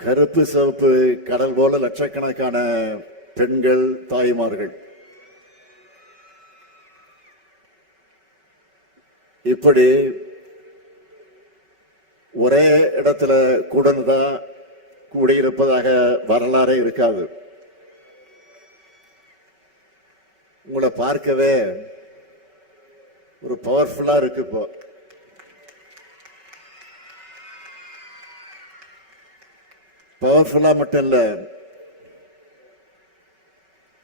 கருப்பு சிவப்பு கடல் போல லட்சக்கணக்கான பெண்கள், தாய்மார்கள் இப்படி ஒரே இடத்துல கூடதான் கூடியிருப்பதாக வரலாறே இருக்காது. உங்களை பார்க்கவே ஒரு பவர்ஃபுல்லா இருக்கு. இப்போ பவர்ஃபுல்லா மட்டும் இல்ல,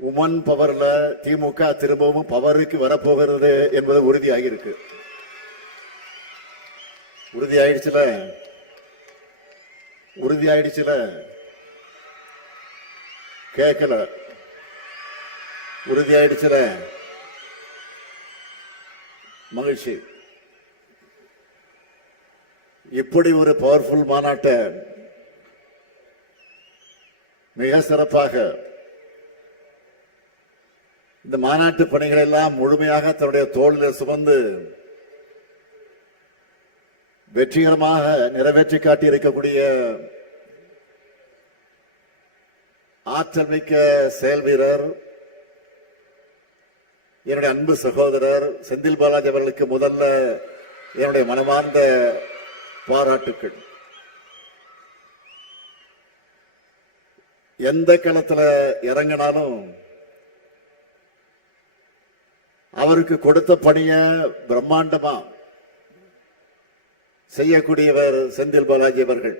உமன் பவர்ல திமுக திரும்பவும் பவருக்கு வரப்போகிறது என்பது உறுதியாகிருக்கு. உறுதியாயிடுச்சுல கேட்கல, உறுதியாயிடுச்சுல மகிழ்ச்சி. இப்படி ஒரு பவர்ஃபுல் மாநாட்டை மிக சிறப்பாக இந்த மாநாட்டு பணிகள் எல்லாம் முழுமையாக தன்னுடைய தோளில் சுமந்து வெற்றிகரமாக நிறைவேற்றி காட்டி இருக்கக்கூடிய ஆற்றல் மிக்க செயல் வீரர், என்னுடைய அன்பு சகோதரர் செந்தில் பாலாஜி அவர்களுக்கு முதல்ல என்னுடைய மனமார்ந்த பாராட்டுக்கள். எந்த களத்துல இறங்கினாலும் அவருக்கு கொடுத்த பணிய பிரம்மாண்டமா செய்யக்கூடியவர் செந்தில் பாலாஜி அவர்கள்.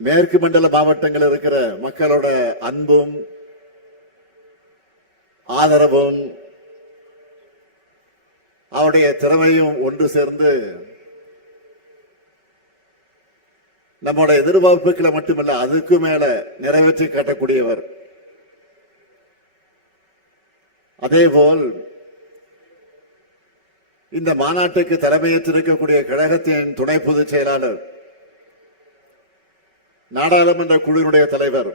மேற்கு மண்டல மாவட்டங்கள் இருக்கிற மக்களோட அன்பும் ஆதரவும் அவருடைய திறமையும் ஒன்று சேர்ந்து நம்மோட எதிர்பார்ப்புகளை மட்டுமல்ல அதுக்கு மேல நிறைவேற்றி காட்டக்கூடியவர். அதேபோல் இந்த மாநாட்டுக்கு தலைமையேற்றிருக்கக்கூடிய கழகத்தின் துணை பொதுச் செயலாளர், நாடாளுமன்ற குழுவினுடைய தலைவர்,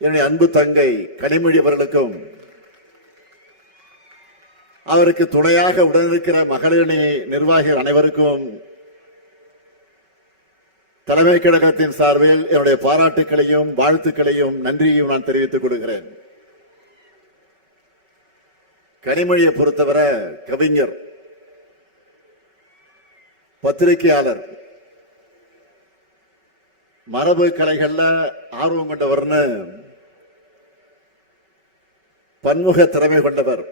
என்னுடைய அன்பு தங்கை கனிமொழி அவர்களுக்கும் அவருக்கு துணையாக உடனிருக்கிற மகளிரணி நிர்வாகிகள் அனைவருக்கும் தலைமை கழகத்தின் சார்பில் என்னுடைய பாராட்டுக்களையும் வாழ்த்துக்களையும் நன்றியையும் நான் தெரிவித்துக் கொள்கிறேன். கனிமொழியை பொறுத்தவரை கவிஞர், பத்திரிகையாளர், மரபு கலைகள்ல ஆர்வம் கொண்டவர்னு பன்முக திறமை கொண்டவர்.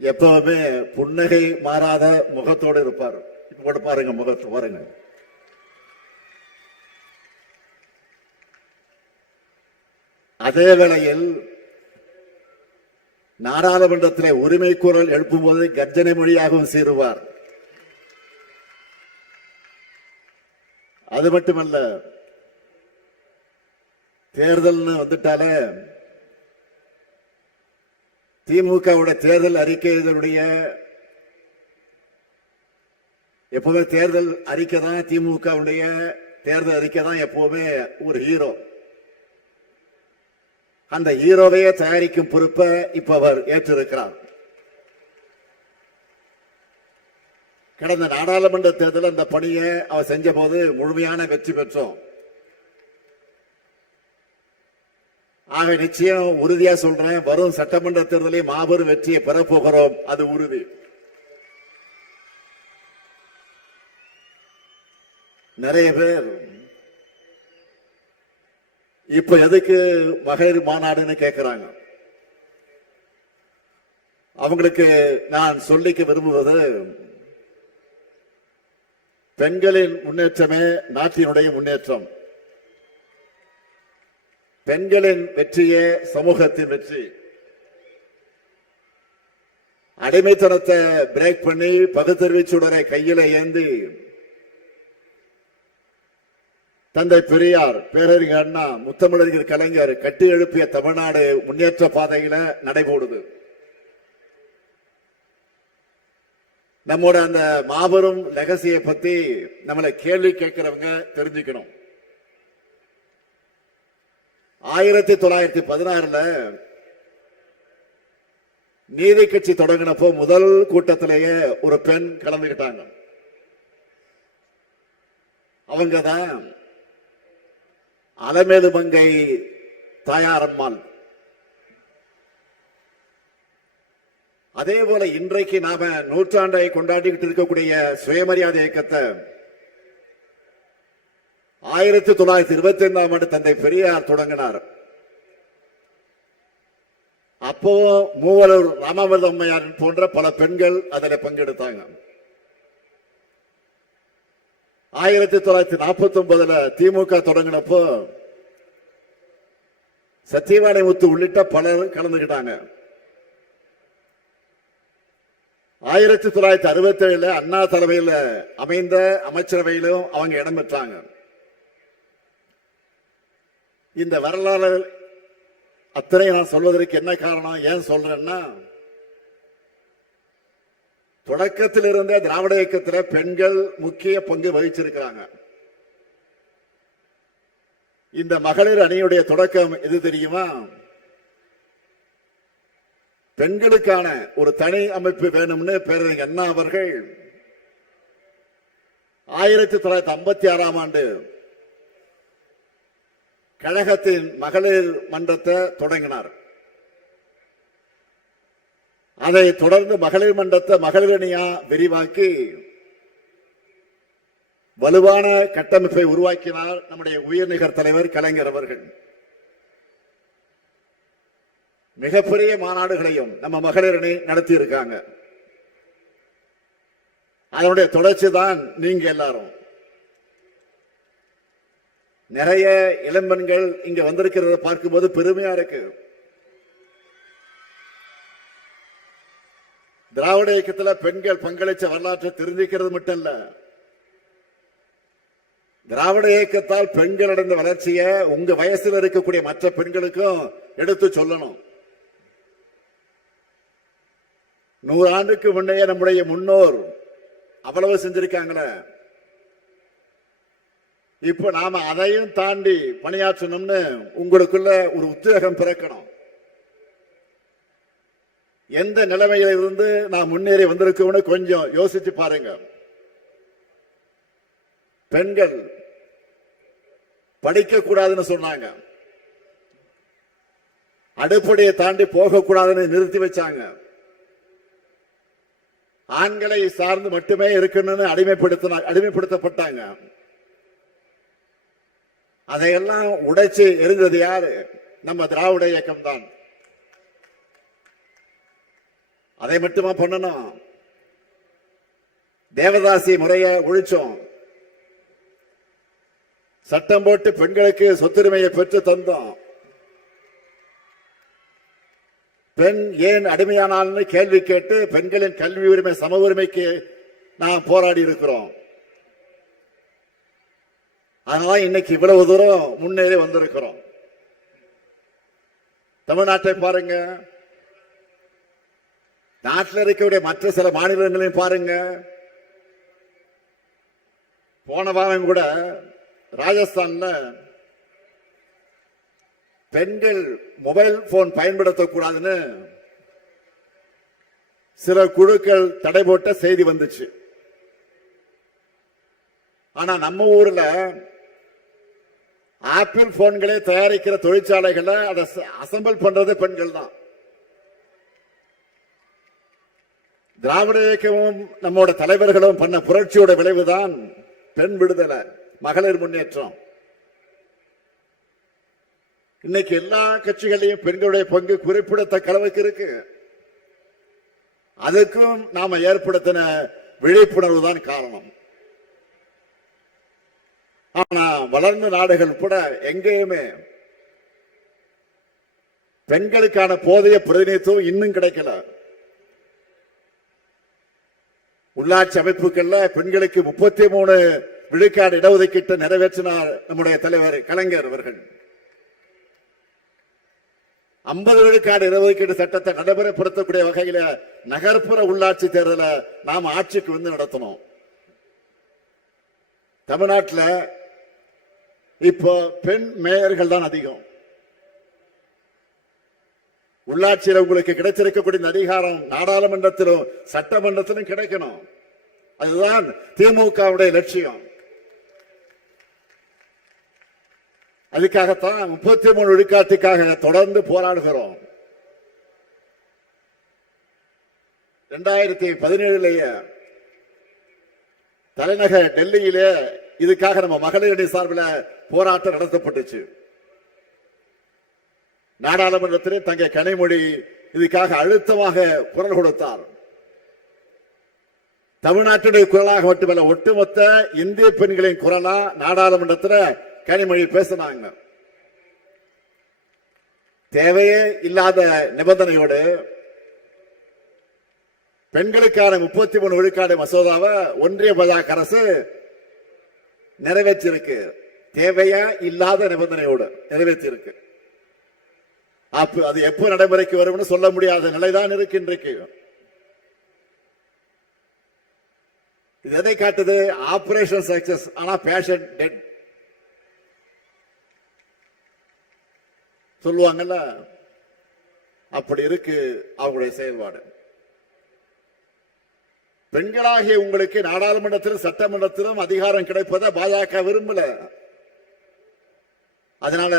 எப்பவுமே புன்னகை மாறாத முகத்தோடு இருப்பார். இப்ப பாருங்க, முகத்தை பாருங்க. அதே வேளையில் நாடாளுமன்றத்தில் உரிமை குரல் எழுப்பும் போது கர்ஜனை மொழியாகவும் சீருவார். அது மட்டுமல்ல, தேர்தல்னு வந்துட்டாலே திமுகவுடைய தேர்தல் அறிக்கைகளுடைய எப்பவுமே தேர்தல் அறிக்கை தான், திமுகவுடைய தேர்தல் அறிக்கை தான் எப்பவுமே ஒரு ஹீரோ. அந்த ஹீரோவையே தயாரிக்கும் பொறுப்பை இப்ப அவர் ஏற்றிருக்கிறார். கடந்த நாடாளுமன்ற தேர்தல் அந்த பணியை அவர் செஞ்ச போது முழுமையான வெற்றி பெற்றோம். ஆக நிச்சயம் உறுதியா சொல்றேன், வரும் சட்டமன்ற தேர்தலில் மாபெரும் வெற்றியை பெறப்போகிறோம், அது உறுதி. நிறைய பேர் இப்ப எதுக்கு மகளிர் மாநாடுன்னு கேட்கிறாங்க. அவங்களுக்கு நான் சொல்லிக்க விரும்புவது, பெண்களின் முன்னேற்றமே நாட்டினுடைய முன்னேற்றம். பெண்களின் வெற்றியே சமூகத்தின் வெற்றி. அடிமைத்தனத்தை பிரேக் பண்ணி பகுத்தறிவு சுடரை கையில ஏந்தி தந்தை பெரியார், பேரறிஞர் அண்ணா, முத்தமிழறிஞர் கலைஞர் கட்டி எழுப்பிய தமிழ்நாடு முன்னேற்ற பாதையில நடைபோடுது. நம்மோட அந்த மாபெரும் லெகசியை பத்தி நம்மளை கேள்வி கேட்கிறவங்க தெரிஞ்சுக்கணும். 1916 1916 நீதி கட்சி தொடங்கினப்போ முதல் கூட்டத்திலேயே ஒரு பெண் கலந்துகிட்டாங்க. அவங்கதான் அலமேலு மங்கை தாயாரம்மாள். அதே போல இன்றைக்கு நாம நூற்றாண்டை கொண்டாடிக்கிட்டு இருக்கக்கூடிய சுயமரியாதை இயக்கத்தை 1925ஆம் ஆண்டு தந்தை பெரியார் தொடங்கினார். அப்போ மூவலூர் ராமாமிர்த அம்மையார் போன்ற பல பெண்கள் அதில் பங்கெடுத்தாங்க. 1949 திமுக தொடங்கினப்போ சத்தியவாணி முத்து உள்ளிட்ட பலர் கலந்துகிட்டாங்க. 1967 அண்ணா தலைமையில் அமைந்த அமைச்சரவையிலும் அவங்க இடம்பெற்றாங்க. இந்த வரலாறு அத்தனை நான் சொல்வதற்கு என்ன காரணம், ஏன் சொல்றேன்னா, தொடக்கத்தில் இருந்த திராவிட இயக்கத்தில் பெண்கள் முக்கிய பங்கு வகிச்சிருக்கிறாங்க. இந்த மகளிர் அணியுடைய தொடக்கம் எது தெரியுமா? பெண்களுக்கான ஒரு தனி அமைப்பு வேணும்னு பேரறிஞர் அண்ணா அவர்கள் 1956ஆம் ஆண்டு கழகத்தின் மகளிர் மன்றத்தை தொடங்கினார். அதை தொடர்ந்து மகளிர் மன்றத்தை மகளிர் அணியா விரிவாக்கி வலுவான கட்டமைப்பை உருவாக்கினார் நம்முடைய உயர்நிகர் தலைவர் கலைஞர் அவர்கள். மிகப்பெரிய மாநாடுகளையும் நம்ம மகளிர் அணி நடத்தி இருக்காங்க. அதனுடைய தொடர்ச்சி தான் நீங்க எல்லாரும். நிறைய இளம்பெண்கள் இங்க வந்திருக்கிறத பார்க்கும்போது பெருமையா இருக்கு. திராவிட இயக்கத்தில் பெண்கள் பங்களிச்ச வரலாற்றை தெரிஞ்சுக்கிறது மட்டும் இல்ல, திராவிட இயக்கத்தால் பெண்கள் அடைந்த வளர்ச்சியை உங்க வயசுல இருக்கக்கூடிய மற்ற பெண்களுக்கும் எடுத்து சொல்லணும். 100 ஆண்டுக்கு முன்னையே நம்முடைய முன்னோர் அவ்வளவு செஞ்சிருக்காங்களே, இப்ப நாம அதையும் தாண்டி பணியாற்றணும்னு உங்களுக்குள்ள ஒரு உத்வேகம் பிறக்கணும். எந்த நிலைமையில இருந்து நான் முன்னேறி வந்திருக்கோம்னு கொஞ்சம் யோசிச்சு பாருங்க. பெண்கள் படிக்க கூடாதுன்னு சொன்னாங்க, அடுப்படையை தாண்டி போக கூடாதுன்னு நிறுத்தி வச்சாங்க. ஆண்களை சார்ந்து மட்டுமே இருக்கணும்னு அடிமைப்படுத்தப்பட்டாங்க. அதையெல்லாம் உடைச்சு எரிந்தது யாரு? நம்ம திராவிட இயக்கம் தான். அதை மட்டுமா பண்ணணும்? தேவதாசி முறையை ஒழிச்சோம். சட்டம் போட்டு பெண்களுக்கு சொத்துரிமையை பெற்று தந்தோம். பெண் ஏன் அடிமையானால்னு கேள்வி கேட்டு பெண்களின் கல்வி உரிமை சம உரிமைக்கு நாம் போராடி இருக்கிறோம். அதனால இன்னைக்கு இவ்வளவு தூரம் முன்னேறி வந்திருக்கிறோம். தமிழ்நாட்டை பாருங்க, நாட்டில் இருக்கக்கூடிய மற்ற சில மாநிலங்களையும் பாருங்க. போன வாரம் கூட ராஜஸ்தான்ல பெண்கள் மொபைல் போன் பயன்படுத்தக்கூடாதுன்னு சில குழுக்கள் தடை போட்ட செய்தி வந்துச்சு. ஆனா நம்ம ஊர்ல ஆப்பிள் போன்களை தயாரிக்கிற தொழிற்சாலைகளை அதை அசம்பிள் பண்றது பெண்கள் தான். திராவிட இயக்கமும் நம்மோட தலைவர்களும் பண்ண புரட்சியோட விளைவுதான் பெண் விடுதலை, மகளிர் முன்னேற்றம். இன்னைக்கு எல்லா கட்சிகளையும் பெண்களுடைய பங்கு குறிப்பிடத்தக்க அளவுக்கு இருக்கு. அதுக்கும் நாம ஏற்படுத்தின விழிப்புணர்வு தான் காரணம். ஆனா வளர்ந்த நாடுகள் கூட எங்கேயுமே பெண்களுக்கான போதிய பிரதிநிதித்துவம் இன்னும் கிடைக்கல. உள்ளாட்சி அமைப்புகள்ல பெண்களுக்கு 33 விழுக்காடு இடஒதுக்கீட்டை நிறைவேற்றினார் நம்முடைய தலைவர் கலைஞர் அவர்கள். 50 விழுக்காடு இடஒதுக்கீடு சட்டத்தை நடைமுறைப்படுத்தக்கூடிய வகையில நகர்ப்புற உள்ளாட்சி தேர்தலை நாம் ஆட்சிக்கு வந்து நடத்தணும். தமிழ்நாட்டில் இப்போ பெண் மேயர்கள் தான் அதிகம். உள்ளாட்சியில் உங்களுக்கு கிடைச்சிருக்கக்கூடிய அதிகாரம் நாடாளுமன்றத்திலும் சட்டமன்றத்திலும் கிடைக்கணும். அதுதான் திமுகவுடைய லட்சியம். அதுக்காகத்தான் 33 விழுக்காட்டுக்காக தொடர்ந்து போராடுகிறோம். 2017 தலைநகர் டெல்லியிலே இதுக்காக நம்ம மகளிர் அணி சார்பில் போராட்டம் நடத்தப்பட்டுச்சு. நாடாளுமன்றத்திலே தங்க கனிமொழி இதுக்காக அழுத்தமாக குரல் கொடுத்தார். தமிழ்நாட்டுடைய குரலாக மட்டுமல்ல, ஒட்டுமொத்த இந்திய பெண்களின் குரலா நாடாளுமன்றத்தில் கனிமொழி பேசினாங்க. தேவையே இல்லாத நிபந்தனையோடு பெண்களுக்கான 33 விழுக்காடு மசோதாவை ஒன்றிய பாஜக அரசு நிறைவேற்றிருக்கு. தேவையா இல்லாத நிபந்தனையோடு நிறைவேற்றிருக்கு. அது எப்ப நடைமுறைக்கு வரும் சொல்ல முடியாத நிலைதான் இருக்கு இன்றைக்கு. இது எதை காட்டுது? ஆபரேஷன் சக்சஸ், ஆனா பேஷண்ட் டெட் சொல்லுவாங்கல்ல, அப்படி இருக்கு அவங்களுடைய செயல்பாடு. பெண்களாகிய உங்களுக்கு நாடாளுமன்றத்திலும் சட்டமன்றத்திலும் அதிகாரம் கிடைப்பதை பாஜக விரும்பல. அதனால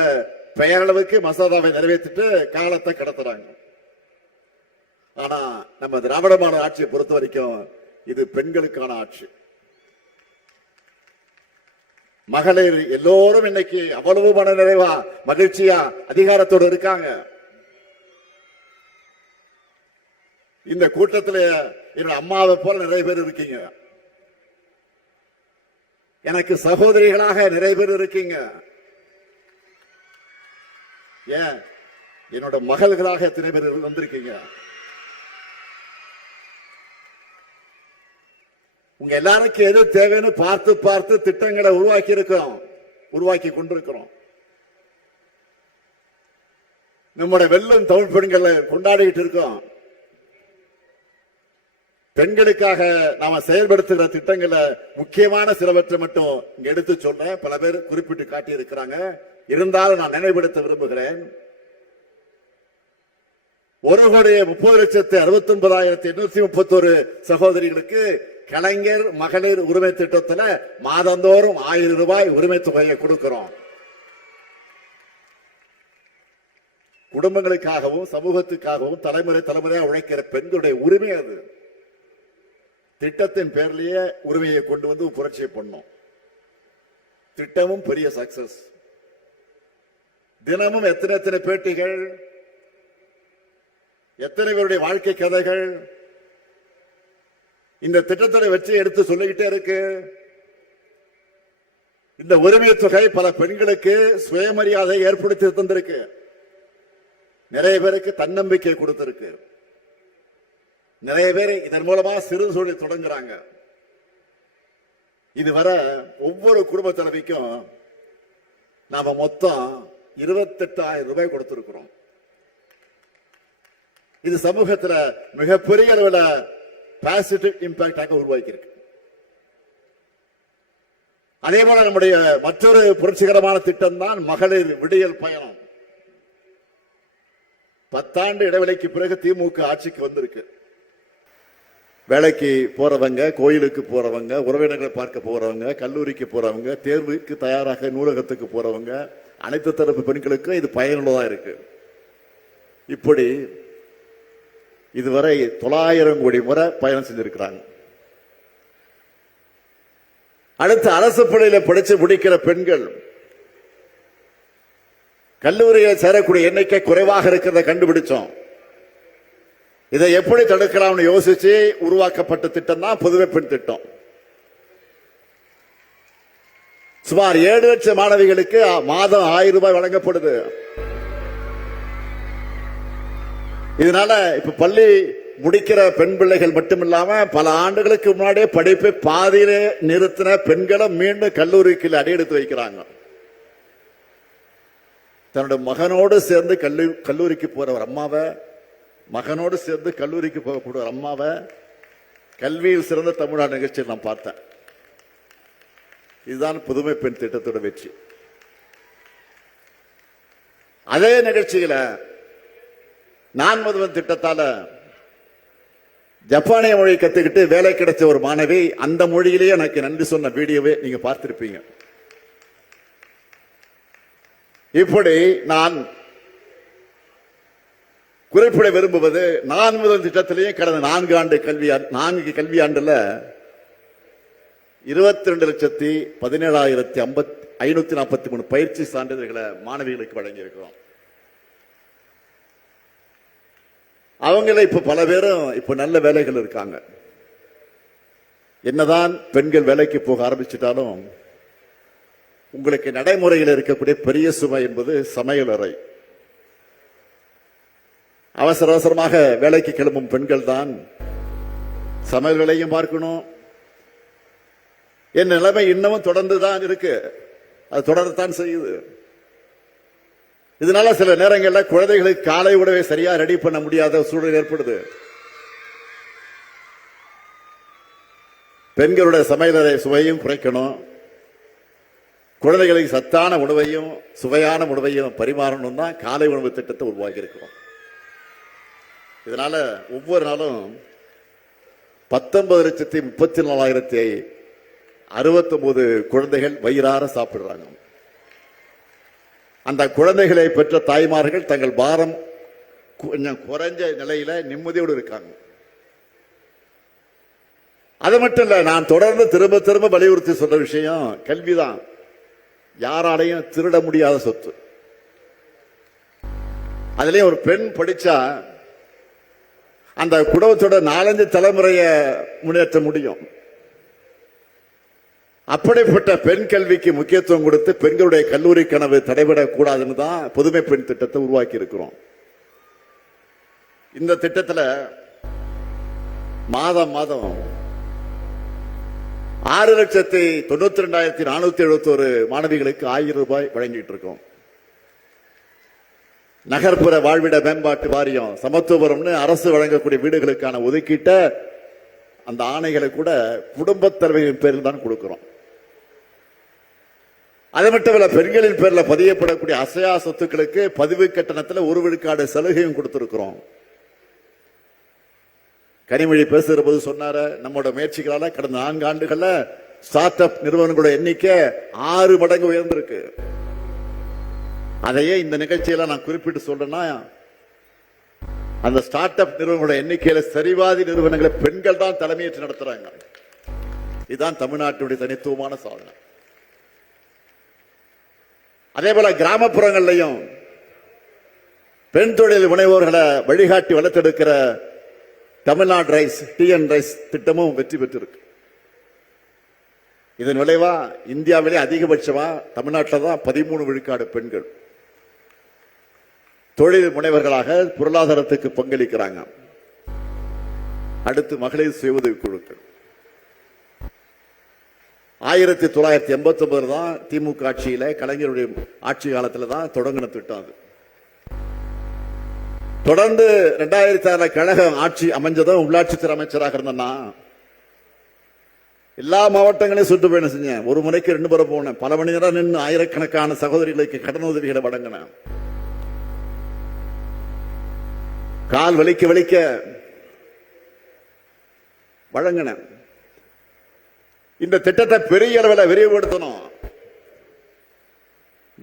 பெயரளவுக்கு மசோதாவை நிறைவேற்றிட்டு காலத்தை கடத்துறாங்க. ஆனா நம்ம திராவிட மாடல் ஆட்சியை பொறுத்த வரைக்கும் இது பெண்களுக்கான ஆட்சி. மகளிர் எல்லோரும் இன்னைக்கு அவ்வளவு மன நிறைவா மகிழ்ச்சியா அதிகாரத்தோடு இருக்காங்க. இந்த கூட்டத்தில் என்னோட அம்மாவை போல நிறைய பேர் இருக்கீங்க. எனக்கு சகோதரிகளாக நிறைய பேர் இருக்கீங்க. ஏன் என்னோட மகள்களாக எத்தனை பேர் வந்திருக்கீங்க. உங்க எல்லாருக்கும் எது தேவைன்னு பார்த்து பார்த்து திட்டங்களை உருவாக்கி கொண்டிருக்கிறோம். நம்முடைய வெள்ளம் தமிழ் பெண்களை கொண்டாடிட்டு இருக்கோம். பெண்களுக்காக நாம செயல்படுத்துகிற திட்டங்களை முக்கியமான சிலவற்றை மட்டும் இங்க எடுத்து சொல்றேன். பல பேர் குறிப்பிட்டு காட்டி இருக்கிறாங்க. இருந்தாலும் நான் நினைவுபடுத்த விரும்புகிறேன். 1,30,69,831 சகோதரிகளுக்கு கலைஞர் மகளிர் உரிமை திட்டத்தில் மாதந்தோறும் 1000 ரூபாய் உரிமை தொகையை கொடுக்கிறோம். குடும்பங்களுக்காகவும் சமூகத்துக்காகவும் தலைமுறையாக உழைக்கிற பெண்களுடைய உரிமை அது. திட்டத்தின் பேர்லயே உரிமையை கொண்டு வந்து புரட்சியை பண்ணோம். திட்டமும் பெரிய சக்சஸ். தினமும் எத்தனை பேட்டிகள், எத்தனை பேருடைய வாழ்க்கை கதைகள் இந்த திட்டத்தை வச்சு எடுத்து சொல்லிக்கிட்டே இருக்கு. இந்த உரிமை தொகை பல பெண்களுக்கு சுயமரியாதை ஏற்படுத்தி தந்திருக்கு. நிறைய பேருக்கு தன்னம்பிக்கை கொடுத்திருக்கு. நிறைய பேர் இதன் மூலமா சிறு தொழில் தொடங்குறாங்க. இதுவரை ஒவ்வொரு குடும்ப தலைவிக்கும் நாம மொத்தம் 28,000 ரூபாய் கொடுத்திருக்கிறோம். இது சமூகத்தில் மிகப்பெரிய அளவில் பாசிட்டிவ் இம்பாக்டாக உருவாக்கி இருக்கு. அதே போல நம்முடைய மற்றொரு புரட்சிகரமான திட்டம் தான் மகளிர் விடியல் பயணம். 10 ஆண்டு இடைவெளிக்கு பிறகு திமுக ஆட்சிக்கு வந்திருக்கு. வேலைக்கு போறவங்க, கோயிலுக்கு போறவங்க, உறவினர்களை பார்க்க போறவங்க, கல்லூரிக்கு போறவங்க, தேர்வுக்கு தயாராக நூலகத்துக்கு போறவங்க, அனைத்து தரப்பு பெண்களுக்கும் இது பயனுள்ளதா இருக்கு. இப்படி இதுவரை 900 கோடி முறை பயணம் செஞ்சிருக்கிறாங்க. அடுத்து அரசு பள்ளியில படிச்சு முடிக்கிற பெண்கள் கல்லூரியில் சேரக்கூடிய எண்ணிக்கை குறைவாக இருக்கிறத கண்டுபிடிச்சோம். இதை எப்படி தடுக்கலாம்னு யோசிச்சு உருவாக்கப்பட்ட திட்டம் தான் புதுமை பெண் திட்டம். சுமார் 7 லட்சம் மாணவிகளுக்கு மாதம் 1000 ரூபாய் வழங்கப்படுது. இதனால இப்ப பள்ளி முடிக்கிற பெண் பிள்ளைகள் மட்டுமில்லாம பல ஆண்டுகளுக்கு முன்னாடியே படிப்பை பாதியிலே நிறுத்தின பெண்களும் மீண்டும் கல்லூரிக்கு அடியெடுத்து வைக்கிறாங்க. தன்னுடைய மகனோடு சேர்ந்து கல்லூரிக்கு போற ஒரு அம்மாவை, மகனோடு சேர்ந்து கல்லூரிக்கு போகக்கூடிய ஒரு அம்மாவை கல்வியில் சிறந்த தமிழ்நாடு நிகழ்ச்சியில் நான் பார்த்தேன். இதுதான் புதுமை பெண் திட்டத்தோட வெற்றி. அதே நிகழ்ச்சியில நான் முதல்வன் திட்டத்தால ஜப்பானிய மொழி கத்துக்கிட்டு வேலை கிடைச்ச ஒரு மாணவி அந்த மொழியிலேயே எனக்கு நன்றி சொன்ன வீடியோவை நீங்க பார்த்திருப்பீங்க. இப்படி நான் குறிப்பிட விரும்புவது, நான் முதல் திட்டத்திலேயே கடந்த 4 கல்வியாண்டுல 22,17,543 பயிற்சி சான்றிதழ்களை மாணவிகளுக்கு வழங்கியிருக்கிறோம். அவங்கள இப்ப பல பேரும் இப்ப நல்ல வேலைகள் இருக்காங்க. என்னதான் பெண்கள் வேலைக்கு போக ஆரம்பிச்சிட்டாலும் உங்களுக்கு நடைமுறையில் இருக்கக்கூடிய பெரிய சுமை என்பது சமையல் அறை. அவசர அவசரமாக வேலைக்கு கிளம்பும் பெண்கள் தான் சமையல் வேலையும் பார்க்கணும். என் நிலைமை இன்னமும் தொடர்ந்துதான் இருக்கு, அது தொடர்ந்துதான் செய்யுது. இதனால சில நேரங்களில் குழந்தைகளுக்கு காலை உணவை சரியா ரெடி பண்ண முடியாத சூழல் ஏற்படுது. பெண்களுடைய சமையலறை சுவையும் குறைக்கணும், குழந்தைகளுக்கு சத்தான உணவையும் சுவையான உணவையும் பரிமாறணும் தான் காலை உணவு திட்டத்தை உருவாக்கி இருக்கிறோம். இதனால ஒவ்வொரு நாளும் 19,34,069 குழந்தைகள் வயிறார சாப்பிடுறாங்க. அந்த குழந்தைகளை பெற்ற தாய்மார்கள் தங்கள் பாரம் கொஞ்சம் குறைஞ்ச நிலையில நிம்மதியோடு இருக்காங்க. அது மட்டும் இல்ல, நான் தொடர்ந்து திரும்ப திரும்ப வலியுறுத்தி சொல்ற விஷயம் கல்விதான். யாராலையும் திருட முடியாத சொத்து. அதுலயும் ஒரு பெண் படிச்சா அந்த குடும்பத்தோட 4-5 தலைமுறைய முன்னேற்ற முடியும். அப்படிப்பட்ட பெண் கல்விக்கு முக்கியத்துவம் கொடுத்து பெண்களுடைய கல்லூரி கனவு தடைபடக் கூடாதுன்னு தான் புதுமை பெண் திட்டத்தை உருவாக்கி இருக்கிறோம். இந்த திட்டத்தில் மாதம் 6,92,471 மாணவிகளுக்கு 1,000 ரூபாய் வழங்கிட்டு இருக்கோம். நகர்ப்புற வாழ்விட மேம்பாட்டு வாரியம் சமத்துவபுரம்னு அரசு வழங்கக்கூடிய வீடுகளுக்கான ஒதுக்கீட்ட அந்த ஆணைகளை கூட குடும்பத் தலைவரின் பேரில் தான் கொடுக்கிறோம். அது மட்டுமல்ல, பெண்களின் பேரில் பதியப்படக்கூடிய அசையா சொத்துக்களுக்கு பதிவு கட்டணத்தில் 1 விழுக்காடு சலுகையும் கொடுத்திருக்கிறோம். கனிமொழி பேசுகிற போது சொன்னார, நம்மளோட முயற்சிகளால கடந்த 4 ஆண்டுகள்ல ஸ்டார்ட் அப் நிறுவனங்களோட எண்ணிக்கை 6 மடங்கு உயர்ந்திருக்கு. அதையே இந்த நிகழ்ச்சியில நான் குறிப்பிட்டு சொல்றேன்னா, அந்த ஸ்டார்ட் அப் நிறுவனங்களோட எண்ணிக்கையில சரிவாதி நிறுவனங்களை பெண்கள் தான் தலைமையேற்று நடத்துறாங்க. இதுதான் தமிழ்நாட்டுடைய தனித்துவமான சாதனை. அதே போல கிராமப்புறங்கள்லையும் பெண் தொழில் முனைவோர்களை வழிகாட்டி வளர்த்தெடுக்கிற தமிழ்நாடு ரைஸ் டிஎன் ரைஸ் திட்டமும் வெற்றி பெற்றிருக்கு. இதன் விளைவா இந்தியாவிலே அதிகபட்சமா தமிழ்நாட்டில் தான் 13 விழுக்காடு பெண்கள் தொழில் முனைவர்களாக பொருளாதாரத்துக்கு பங்களிக்கிறாங்க. அடுத்து மகளிர் சுய உதவி குழுக்கள் 1989 தான் திமுக ஆட்சியில கலைஞருடைய ஆட்சி காலத்தில் தான் தொடங்கின திட்டம். அது தொடர்ந்து 2006 கழக ஆட்சி அமைஞ்சதும் உள்ளாட்சித்துறை அமைச்சராக இருந்தேன்னா எல்லா மாவட்டங்களையும் சுற்று பயணம் செஞ்சேன். ஒரு முறைக்கு 2 முறை போனேன். பல மணி நேரம் நின்று ஆயிரக்கணக்கான சகோதரிகளுக்கு கடன் உதவிகளை வழங்கினேன். கால் வலிக்க வலிக்க வழங்கினேன். இந்த திட்டத்தை பெரிய அளவில் விரிவுபடுத்தணும்.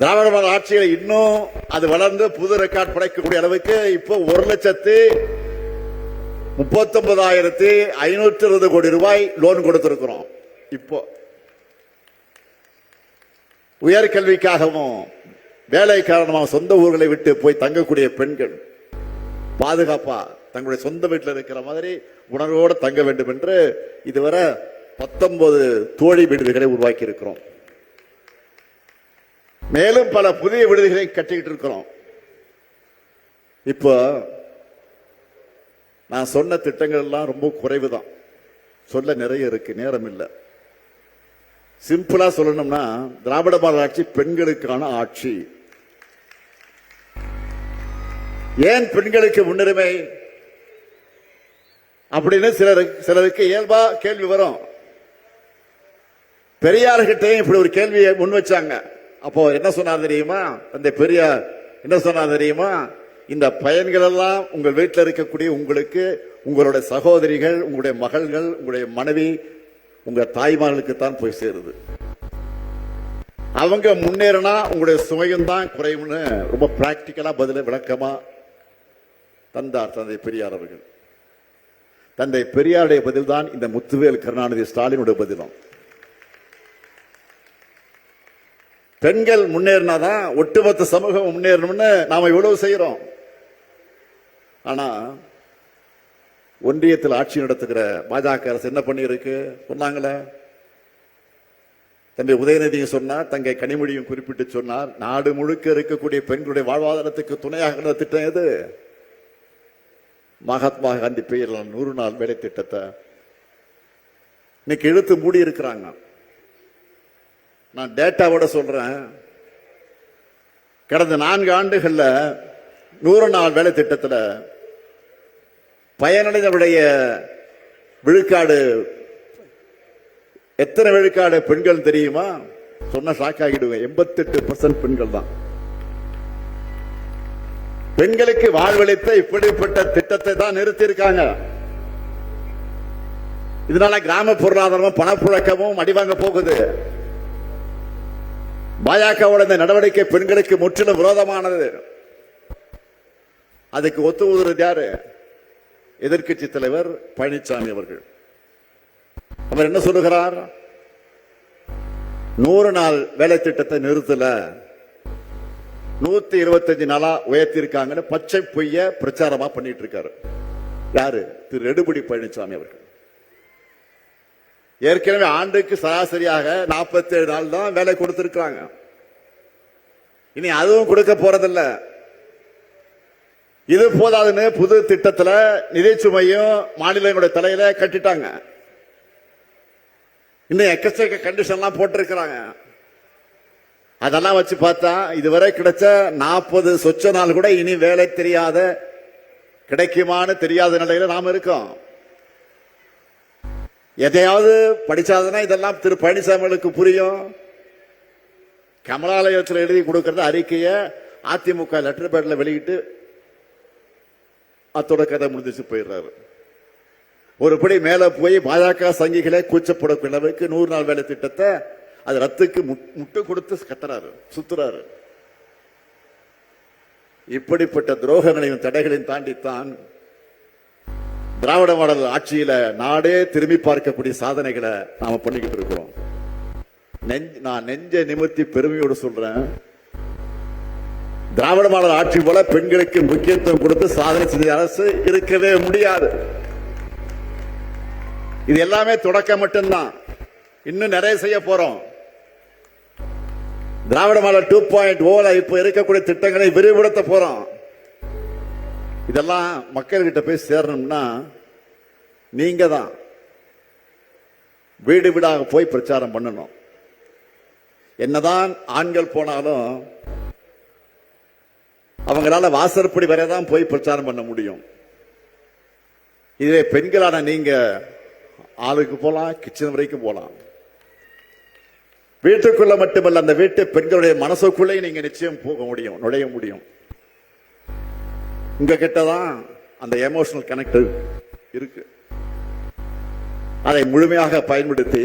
திராவிட மாடல் ஆட்சியில் இன்னும் அது வளர்ந்து புது ரெக்கார்ட் படைக்கக்கூடிய அளவுக்கு இப்போ 1,39,520 கோடி ரூபாய் லோன் கொடுத்திருக்கிறோம். இப்போ உயர்கல்விக்காகவும் வேலை காரணமாக சொந்த ஊர்களை விட்டு போய் தங்கக்கூடிய பெண்கள் பாதுகாப்பா தங்களுடைய சொந்த வீட்டில் இருக்கிற மாதிரி உணர்வோடு தங்க வேண்டும் என்று இதுவரை 19 தோழி விடுதிகளை உருவாக்கி இருக்கிறோம். மேலும் பல புதிய விடுதிகளை கட்டிக்கிட்டு இருக்கிறோம். இப்போ நான் சொன்ன திட்டங்கள் எல்லாம் ரொம்ப குறைவுதான், சொல்ல நிறைய இருக்கு, நேரம் இல்லை. சிம்பிளா சொல்லணும்னா திராவிட மாடல் ஆட்சி பெண்களுக்கான ஆட்சி. ஏன் பெண்களுக்கு முன்னுரிமை அப்படின்னு சிலருக்கு இயல்பா கேள்வி வரும். பெரியார்கிட்டையும் இப்படி ஒரு கேள்வியை முன் வச்சாங்க. அப்போ என்ன சொன்னா தெரியுமா? அந்த பெரியார் என்ன சொன்னா தெரியுமா? இந்த பயன்கள் எல்லாம் உங்கள் வீட்டில் இருக்கக்கூடிய உங்களுக்கு, உங்களுடைய சகோதரிகள், உங்களுடைய மகள்கள், உங்களுடைய மனைவி, உங்க தாய்மார்களுக்கு தான் போய் சேருது. அவங்க முன்னேறினா உங்களுடைய சுமையும் தான் குறையும்னு ரொம்ப பிராக்டிக்கலா பதில விளக்கமா தந்தார் தந்தை பெரியார் அவர்கள். தந்தை பெரியாருடைய பதில் தான் இந்த முத்துவேல் கருணாநிதி ஸ்டாலினுடைய பதிலும். பெண்கள் முன்னேறினாதான் ஒட்டுமொத்த சமூகம் முன்னேறணும்னு நாம இவ்வளவு செய்யறோம். ஆனா ஒன்றியத்தில் ஆட்சி நடத்துகிற பாஜக அரசு என்ன பண்ணி இருக்கு சொன்னாங்களே. தந்தை உதயநிதியும் சொன்னார், தங்கை கனிமொழியும் குறிப்பிட்டு சொன்னார், நாடு முழுக்க இருக்கக்கூடிய பெண்களுடைய வாழ்வாதாரத்துக்கு துணையாக திட்டம் எது? மகாத்மா காந்தி பெயரில் 100 நாள் வேலை திட்டத்தை இன்னைக்கு இழுத்து மூடி இருக்கிறாங்க. நான் டேட்டாவோட சொல்றேன், கடந்த 4 ஆண்டுகள்ல 100 நாள் வேலை திட்டத்தில் பயனடைந்தவருடைய விழுக்காடு எத்தனை விழுக்காடு பெண்கள் தெரியுமா? சொன்ன ஷாக் ஆகிடுவேன். 88% பெண்கள் தான். பெண்களுக்கு வாழ்வளித்த இப்படிப்பட்ட திட்டத்தை தான் நிறுத்தி இருக்காங்க. இதனால கிராம பொருளாதாரமும் பணப்புழக்கமும் அடிவாங்க போகுது. பாஜகவோட இந்த நடவடிக்கை பெண்களுக்கு முற்றிலும் விரோதமானது. அதுக்கு ஒத்து ஊதுறது யாரு? எதிர்க்கட்சி தலைவர் பழனிசாமி அவர்கள். அவர் என்ன சொல்லுகிறார்? 100 நாள் வேலை திட்டத்தை நிறுத்தல, 125 நாளா உயர்த்திருக்காங்கன்னு பச்சை பொய்ய பிரச்சாரமா பண்ணிட்டு இருக்காரு. யாரு? திரு எடப்பாடி பழனிசாமி அவர்கள். ஏற்கனவே ஆண்டுக்கு சராசரியாக 47 நாள் தான் வேலை கொடுத்திருக்காங்க. இனி அதுவும் கொடுக்க போறதில்ல. இது போதாதுன்னு புது திட்டத்துல நிதி சுமையும் மாநிலங்களுடைய தலையில கட்டிட்டாங்க. இன்னும் எக்கச்சக்க கண்டிஷன்லாம் போட்டிருக்கிறாங்க. அதெல்லாம் வச்சு பார்த்தா இதுவரை கிடைச்ச 40 சொச்ச நாள் கூட இனி வேலை தெரியாத, கிடைக்குமான்னு தெரியாத நிலையில நாம இருக்கோம். எதையாவது படிச்சாதுன்னா இதெல்லாம் திரு பழனிசாமிகளுக்கு புரியும். கமலாலயத்தில் எழுதி கொடுக்கறது அறிக்கைய அதிமுக லெட்டர் பேட்ல வெளியிட்டு அத்தோட கதை முடிஞ்சிச்சு போயிடுறாரு. ஒரு படி மேல போய் பாஜக சங்கிகளே கூச்சப்படக்கூடிய அளவுக்கு 100 நாள் வேலை திட்டத்தை அது ரத்துக்கு முட்டு கொடுத்து கத்துறாரு, சுத்துறாரு. இப்படிப்பட்ட துரோகங்களையும் தடைகளையும் தாண்டித்தான் திராவிட மாடல் ஆட்சியில நாடே திரும்பி பார்க்கக்கூடிய சாதனைகளை நாம பண்ணிக்கிட்டு இருக்கிறோம். நான் நெஞ்ச நிமிர்த்தி பெருமையோடு சொல்றேன், திராவிட மாடல் ஆட்சி போல பெண்களுக்கு முக்கியத்துவம் கொடுத்து சாதனை செய்த அரசு இருக்கவே முடியாது. இது எல்லாமே தொடக்கம் மட்டும்தான். இன்னும் நிறைய செய்ய போறோம். திராவிட மாடல் 2.0 இப்ப இருக்கக்கூடிய திட்டங்களை விரிவுபடுத்த போறோம். இதெல்லாம் மக்கள்கிட்ட போய் சேரணும்னா நீங்க தான் வீடு வீடாக போய் பிரச்சாரம் பண்ணணும். என்னதான் ஆண்கள் போனாலும் அவங்களால வாசற்படி வரைதான் போய் பிரச்சாரம் பண்ண முடியும். இதுவே பெண்களான நீங்க ஆளுக்கு போலாம், கிச்சன் வரைக்கும் போலாம். வீட்டுக்குள்ள மட்டுமல்ல, அந்த வீட்டு பெண்களுடைய மனசுக்குள்ளே நீங்க நிச்சயம் போக முடியும், நுழைய முடியும். உங்க கிட்டதான் அந்த எமோஷனல் கனெக்ட் இருக்கு. அதை முழுமையாக பயன்படுத்தி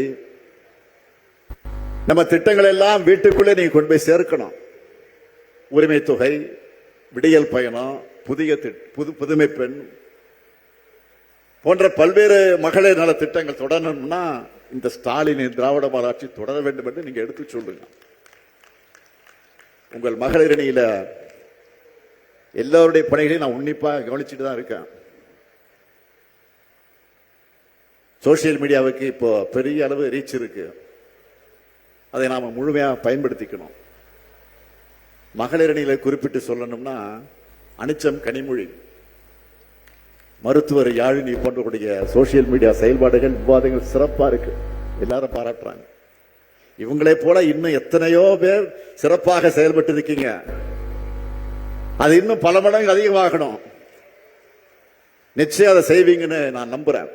நம்ம திட்டங்கள் எல்லாம் வீட்டுக்குள்ளே நீங்க கொண்டு போய் சேர்க்கணும். உரிமை தொகை, விடியல் பயணம், புதுமை பெண் போன்ற பல்வேறு மகளிர் நல திட்டங்கள் தொடரணும்னா இந்த ஸ்டாலின் திராவிட மாடல் ஆட்சி தொடர வேண்டும் என்று நீங்க எடுத்து சொல்லுங்க. உங்கள் மகளிர் அணியில எல்லாருடைய பணிகளையும் நான் உன்னிப்பா கவனிச்சுட்டு தான் இருக்கேன். சோசியல் மீடியாவுக்கு இப்போ பெரிய அளவு ரீச் இருக்கு. அதை நாம முழுமையாக பயன்படுத்திக்கணும். மகளிர் அணியில குறிப்பிட்டு சொல்லணும்னா அனிச்சம் கனிமொழி, மருத்துவர் யாழினி போன்றவருடைய சோசியல் மீடியா செயல்பாடுகள், விவாதங்கள் சிறப்பா இருக்கு. எல்லாரும் பாராட்டுறாங்க. இவங்களை போல இன்னும் எத்தனையோ பேர் சிறப்பாக செயல்பட்டு இருக்கீங்க. அது இன்னும் பல மடங்கு அதிகமாகணும். நிச்சயம் அதை செய்வீங்கன்னு நான் நம்புறேன்.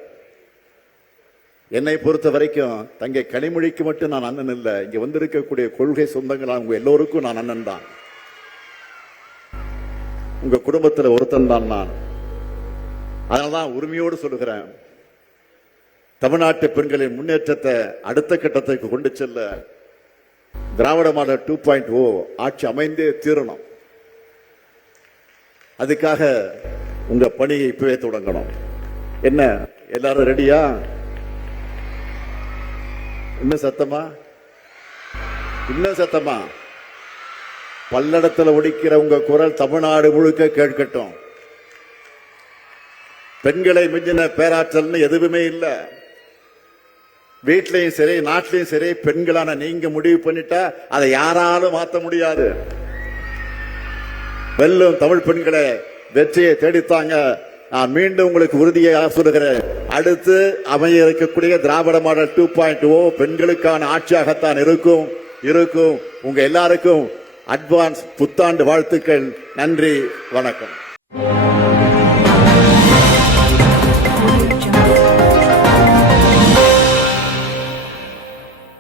என்னை பொறுத்த வரைக்கும் தங்கை கனிமொழிக்கு மட்டும் நான் அண்ணன் இல்லை, இங்க வந்திருக்கக்கூடிய கொள்கை சொந்தங்கள் அவங்க எல்லோருக்கும் நான் அண்ணன் தான். உங்க குடும்பத்தில் ஒருத்தன் தான் நான். அதனால்தான் உரிமையோடு சொல்லுகிறேன், தமிழ்நாட்டு பெண்களின் முன்னேற்றத்தை அடுத்த கட்டத்திற்கு கொண்டு செல்ல திராவிட மாடல் 2.0 ஆட்சி அமைந்தே தீரணும். அதுக்காக உங்க பணியை இப்பவே தொடங்கணும். என்ன எல்லாரும் ரெடியா? இன்னும் சத்தமா, இன்னும் சத்தமா. பல்லடத்தில் ஒடிக்கிற உங்க குரல் தமிழ்நாடு முழுக்க கேட்கட்டும். பெண்களை மிஞ்சின பேராற்றல்னு எதுவுமே இல்லை. வீட்லையும் சரி நாட்டிலையும் சரி பெண்களான நீங்க முடிவு பண்ணிட்டா அதை யாராலும் மாற்ற முடியாது. வெல்லும் தமிழ் பெண்களை வெற்றியை தேடித்தாங்க. நான் மீண்டும் உங்களுக்கு உறுதியாக சொல்லுகிறேன், அடுத்து அமைய இருக்கக்கூடிய திராவிட மாடல் 2.0 பெண்களுக்கான ஆட்சியாகத்தான் இருக்கும். உங்க எல்லாருக்கும் அட்வான்ஸ் புத்தாண்டு வாழ்த்துக்கள். நன்றி, வணக்கம்.